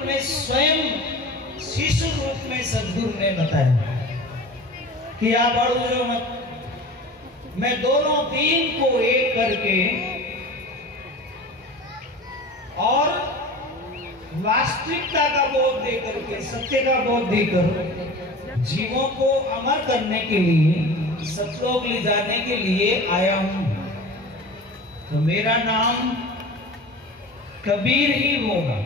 अपने स्वयं शिशु रूप में सद्गुरु ने बताया कि आप अड़ो मत, मैं दोनों दीन को एक करके और वास्तविकता का बोध देकर के, सत्य का बोध देकर जीवों को अमर करने के लिए, सतलोक ले जाने के लिए आया हूं। तो मेरा नाम कबीर ही होगा।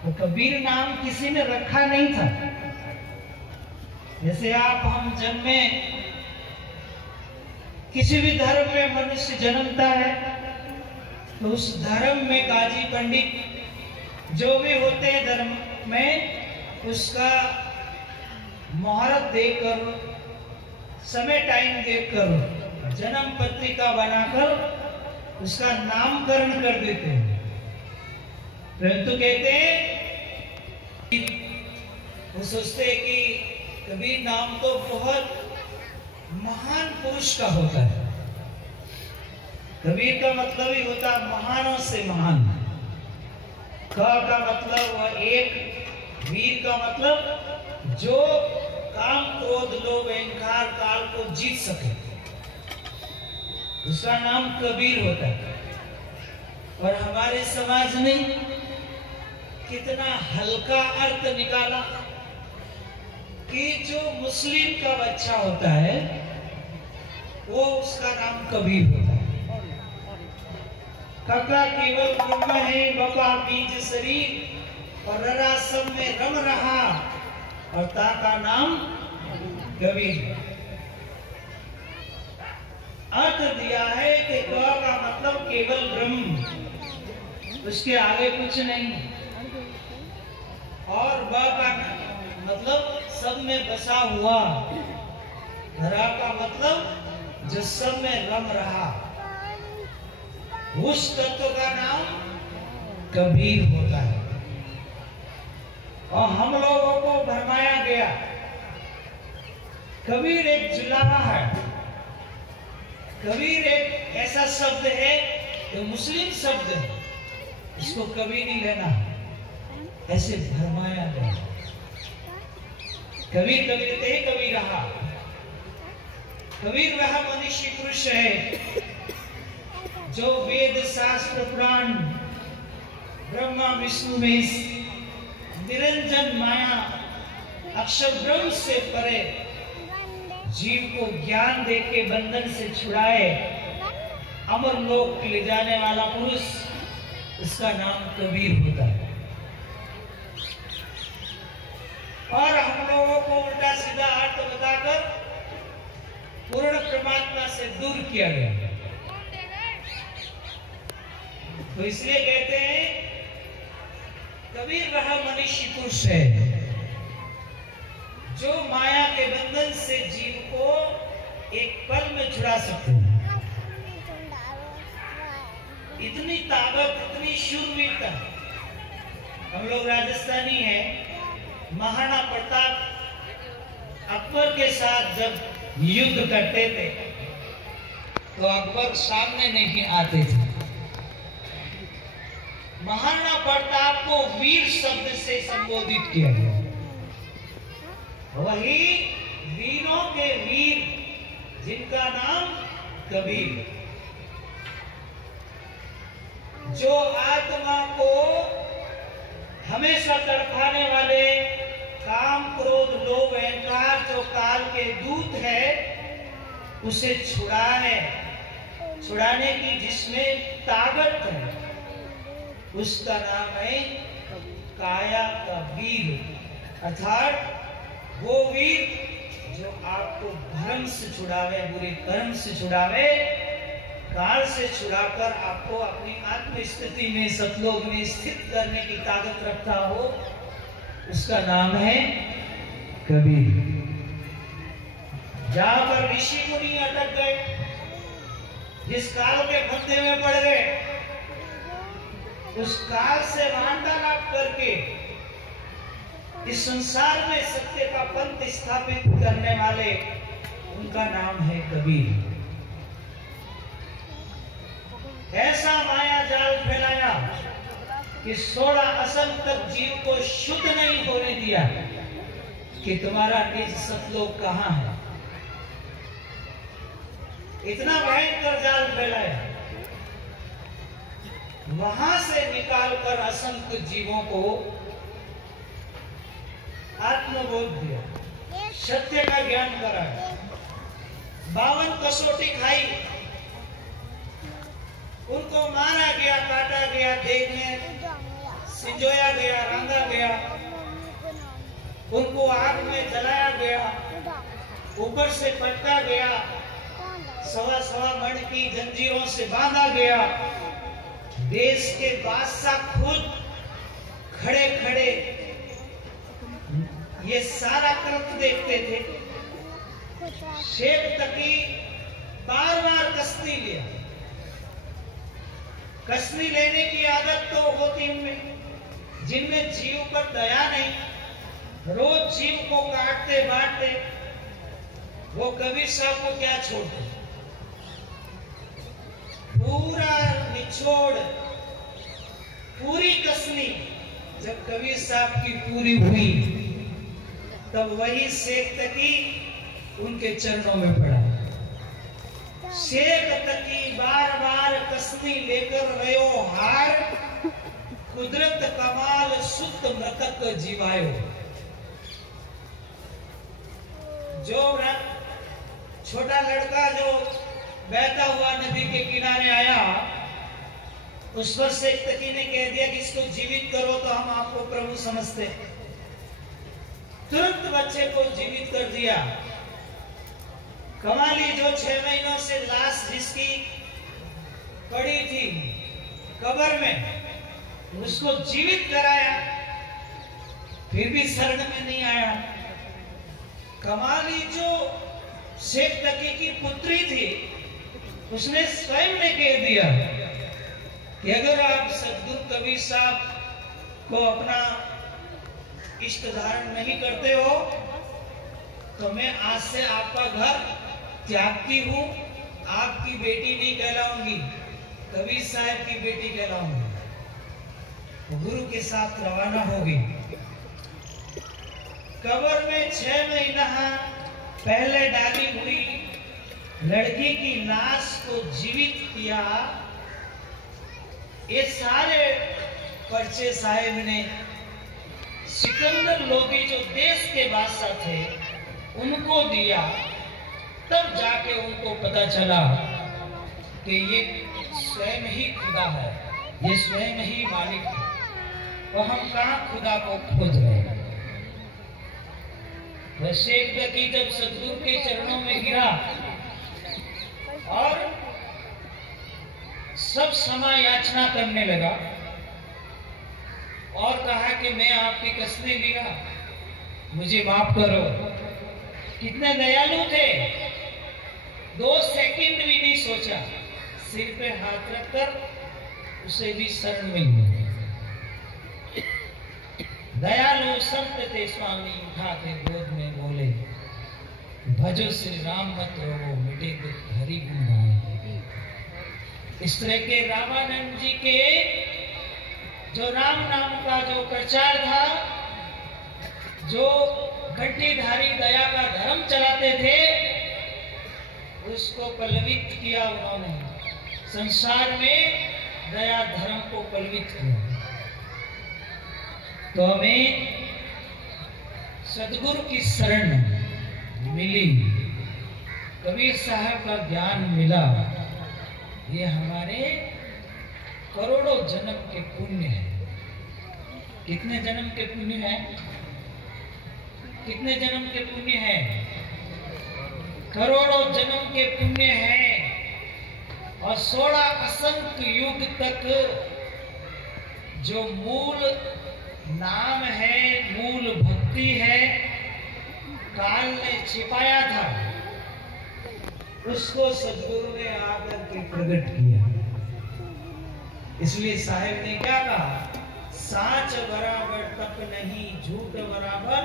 तो कबीर नाम किसी ने रखा नहीं था। जैसे आप हम जन्मे, किसी भी धर्म में मनुष्य जन्मता है तो उस धर्म में काजी पंडित जो भी होते हैं धर्म में, उसका मुहूर्त देकर, समय टाइम देखकर, जन्म पत्रिका बनाकर उसका नामकरण कर देते हैं। परंतु कहते हैं, वो सोचते हैं कि कबीर नाम तो बहुत महान पुरुष का होता है। कबीर का मतलब ही होता है महानों से महान। क का मतलब वह एक, वीर का मतलब जो काम क्रोध लोभ अहंकार काल को जीत सके, उसका नाम कबीर होता है। और हमारे समाज ने कितना हल्का अर्थ निकाला कि जो मुस्लिम का बच्चा होता है वो उसका नाम कबीर होता है। काका केवल ब्रह्म है, बका बीज शरीर, और ररा सब में रम रहा, और ता का नाम कबीर। अर्थ दिया है कि क का मतलब केवल ब्रह्म, उसके आगे कुछ नहीं, और ब का मतलब सब में बसा हुआ, रा का मतलब जो सब में रम रहा, उस तत्व का नाम कबीर होता है। और हम लोगों को भरमाया गया, कबीर एक जुलाहा है, कबीर एक ऐसा शब्द है जो मुस्लिम शब्द है, इसको कभी नहीं लेना, ऐसे भरमाया गया। कबीर कबीर ते कबीर रहा, कबीर वह मनुष्य पुरुष है जो वेद शास्त्र पुराण ब्रह्मा विष्णु में निरंजन माया अक्षर ब्रह्म से परे जीव को ज्ञान देके बंधन से छुड़ाए, अमर लोक ले जाने वाला पुरुष, इसका नाम कबीर होता है। और हम लोगों को उल्टा सीधा अर्थ बताकर पूर्ण परमात्मा से दूर किया गया। तो इसलिए कहते हैं कबीर वह मनुष्य पुरुष है जो माया के बंधन से जीव को एक पल में छुड़ा सकते हैं। इतनी ताकत, इतनी शूरवीरता। हम लोग राजस्थानी हैं, महाराणा प्रताप अकबर के साथ जब युद्ध करते थे तो अकबर सामने नहीं आते थे। महाराणा प्रताप को वीर शब्द से संबोधित किया गया। वही वीरों के वीर जिनका नाम कबीर, जो आत्मा को हमेशा तड़पाने वाले काम क्रोध लोभ अहंकार जो काल के दूत है, उसे छुड़ाने की जिसमें ताकत है, उसका नाम है काया का वीर। अर्थात वो वीर जो आपको भ्रम से छुड़ावे, बुरे कर्म से छुड़ावे, काल से छुड़ाकर आपको अपनी आत्म स्थिति में सतलोक में स्थित करने की ताकत रखता हो, उसका नाम है कबीर। जहां पर ऋषि मुनि अटक गए, जिस काल के फंदे में पड़ गए, उस काल से वार्तालाप करके इस संसार में सत्य का पंथ स्थापित करने वाले, उनका नाम है कबीर। ऐसा माया जाल फैलाया कि 16 असम तक जीव को शुद्ध नहीं होने दिया कि तुम्हारा निज सतलोक कहां है। इतना भयंकर जाल फैलाया, वहां से निकालकर असंख्य जीवों को आत्मबोध दिया, सत्य का ज्ञान कराया, 52 कसौटी खाई, उनको मारा गया, काटा गया, देह में सिंजोया गया, रंगा गया, उनको आग में जलाया गया, ऊपर से पटका गया, 1.25 मण की जंजीरों से बांधा गया। देश के बादशाह खुद खड़े खड़े ये सारा कृत्य देखते थे। शेख तकी बार बार कसनी लिया। कसनी लेने की आदत तो होती उनमें, जिनमें जीव पर दया नहीं, रोज जीव को काटते बांटते, वो कबीर साहब को क्या छोड़ते, पूरा निचोड़, पूरी कसनी जब कबीर साहब की पूरी हुई, तब वही शेख तकी उनके चरणों में पड़ा। शेख तकी बार बार कसनी लेकर रयो हार, कुदरत कमाल शुद्ध मृतक जीवायो। जो छोटा लड़का जो बहता हुआ नदी के किनारे आया, उस पर शेख तकी ने कह दिया कि इसको जीवित करो तो हम आपको प्रभु समझते। तुरंत बच्चे को जीवित कर दिया। कमाली जो 6 महीनों से लाश जिसकी पड़ी थी कब्र में, उसको जीवित कराया, फिर भी शरण में नहीं आया। कमाली जो शेख तकी की पुत्री थी, उसने स्वयं ने कह दिया कि अगर आप सदगुरु कबीर साहब को अपना इष्ट धारण नहीं करते हो तो मैं आज से आपका घर त्यागती हूं, आपकी बेटी नहीं कहलाऊंगी, कबीर साहब की बेटी कहलाऊंगी। गुरु के साथ रवाना हो गई। कब्र में 6 महीना पहले डाली हुई लड़की की लाश को जीवित किया। ये सारे पर्चे साहेब ने सिकंदर लोधी जो देश के बादशाह थे उनको दिया। तब जाके उनको पता चला कि ये स्वयं ही खुदा है, ये स्वयं ही मालिक है, और हम कहां खुदा को खोज रहे हैं। वह शेख तकी जब सतगुरु के चरणों में गिरा और सब क्षमा याचना करने लगा और कहा कि मैं आपकी कसनी लिया, मुझे माफ करो। कितने दयालु थे, 2 सेकंड भी नहीं सोचा, सिर पे हाथ रखकर उसे भी शरण मिल गई। दयालु संत थे स्वामी, उठा के गोद में बोले, भजो श्री राम मत रोवो, मिटे दुख हरि गुण गाए। इस तरह के रामानंद जी के जो राम नाम का जो प्रचार था, जो घंटीधारी दया का धर्म चलाते थे, उसको पल्लवित किया उन्होंने, संसार में दया धर्म को पल्लवित किया। तो हमें सदगुरु की शरण मिली, कबीर साहब का ज्ञान मिला, ये हमारे करोड़ों जन्म के पुण्य है। कितने जन्म के पुण्य है? कितने जन्म के पुण्य है? करोड़ों जन्म के पुण्य है। और 16 असंख्य युग तक जो मूल नाम है, मूल भक्ति है, काल ने छिपाया था, उसको सदगुरु ने आकर के प्रकट किया। इसलिए साहेब ने क्या कहा, साच बराबर तप नहीं, झूठ बराबर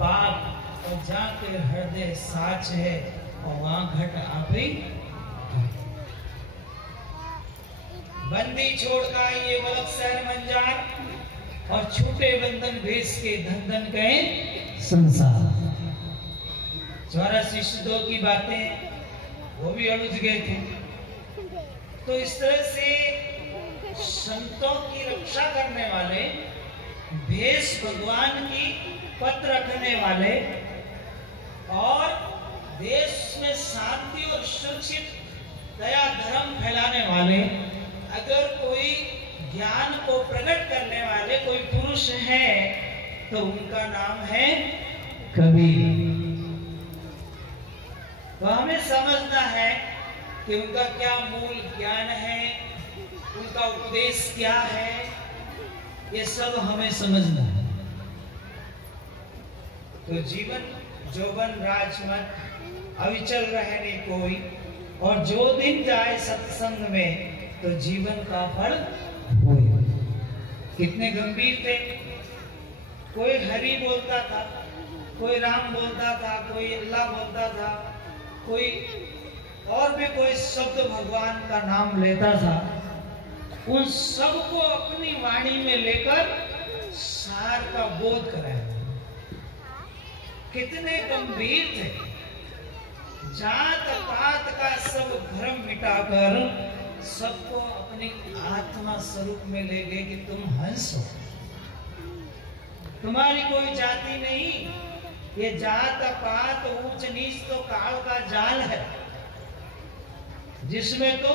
पाप, और जाके हृदय साच है और वहां घट आप ही। बंदी छोड़ का ये वलक शहर मंजार और छूटे बंधन भेस के धन धन गए संसार। 84 सिद्धों की बातें वो भी अड़ुझ गए थे। तो इस तरह से संतों की रक्षा करने वाले, भेष भगवान की पद रखने वाले और देश में शांति और सुरक्षित दया धर्म फैलाने वाले, अगर कोई ज्ञान को प्रकट करने वाले कोई पुरुष है तो उनका नाम है कबीर। तो हमें समझना है कि उनका क्या मूल ज्ञान है, उनका उपदेश क्या है, ये सब हमें समझना है। तो जीवन जोबन राजमत अविचल रहने कोई, और जो दिन जाए सत्संग में तो जीवन का फल होए। कितने गंभीर थे। कोई हरि बोलता था, कोई राम बोलता था, कोई अल्लाह बोलता था, कोई और भी कोई शब्द भगवान का नाम लेता था। उन सबको अपनी वाणी में लेकर सार का बोध कराया। कितने गंभीर थे। जात पात का सब भ्रम मिटाकर सबको अपनी आत्मा स्वरूप में ले गए कि तुम हंस हो, तुम्हारी कोई जाति नहीं। ये जात पात ऊंच नीच तो काल का जाल है, जिसमें तो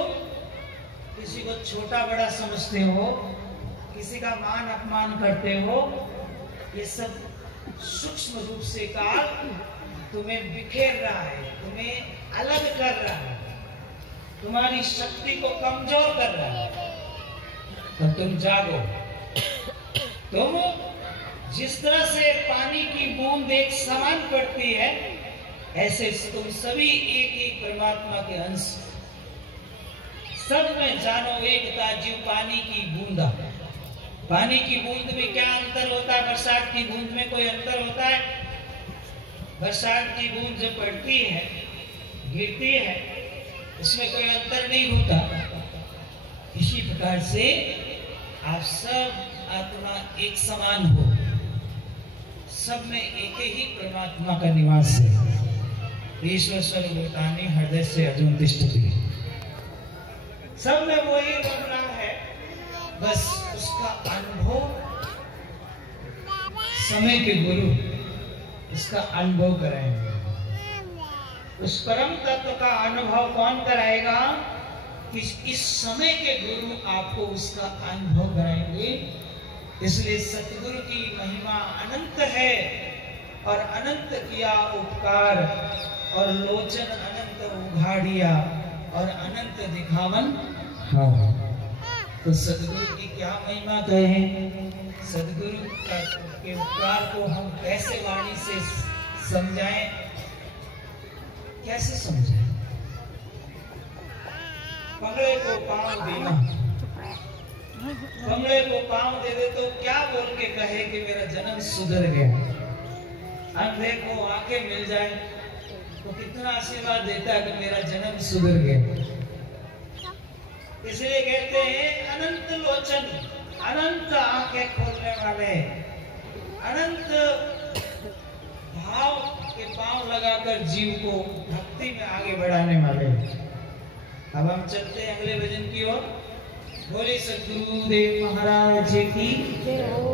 किसी को छोटा बड़ा समझते हो, किसी का मान अपमान करते हो। ये सब सूक्ष्म रूप से काल तुम्हें बिखेर रहा है, तुम्हें अलग कर रहा है, तुम्हारी शक्ति को कमजोर कर रहा है। तो तुम जागो। तुम जिस तरह से पानी की बूंद एक समान पड़ती है, ऐसे तुम सभी एक ही परमात्मा के अंश। सब में जानो एकता जीव पानी की बूंदा। पानी की बूंद में क्या अंतर होता है, बरसात की बूंद में कोई अंतर होता है? बरसात की बूंद जब पड़ती है, गिरती है, इसमें कोई अंतर नहीं होता। इसी प्रकार से आप सब आत्मा एक समान हो, सब में एक ही परमात्मा का निवास है। ईश्वर सर्वभूतानि हृदय से अर्जुन तिष्ठति। सब में वही बन रहा है, बस उसका अनुभव समय के गुरु इसका अनुभव कराएंगे। उस परम तत्व का अनुभव कौन कराएगा? इस समय के गुरु आपको उसका अनुभव कराएंगे। इसलिए सतगुरु की महिमा अनंत है और अनंत किया उपकार, और लोचन अनंत उघाड़िया और अनंत दिखावन। हाँ, तो सतगुरु की क्या महिमा कहें? सतगुरु के उपकार को हम कैसे वाणी से समझाएं, कैसे समझाएं? पंगड़े को पांव देना, पंगड़े को पांव दे दे तो क्या बोल के कहे कि मेरा जन्म सुधर गया। अंधे को आंखें मिल जाए तो कितना आशीर्वाद देता है कि मेरा जन्म सुधर गया। इसलिए कहते हैं अनंत लोचन, अनंत आंखें खोलने वाले, अनंत भाव के पांव लगाकर जीव को भक्ति में आगे बढ़ाने वाले। अब हम चलते हैं अगले भजन की ओर। बोले सद्गुरुदेव महाराज की जय हो।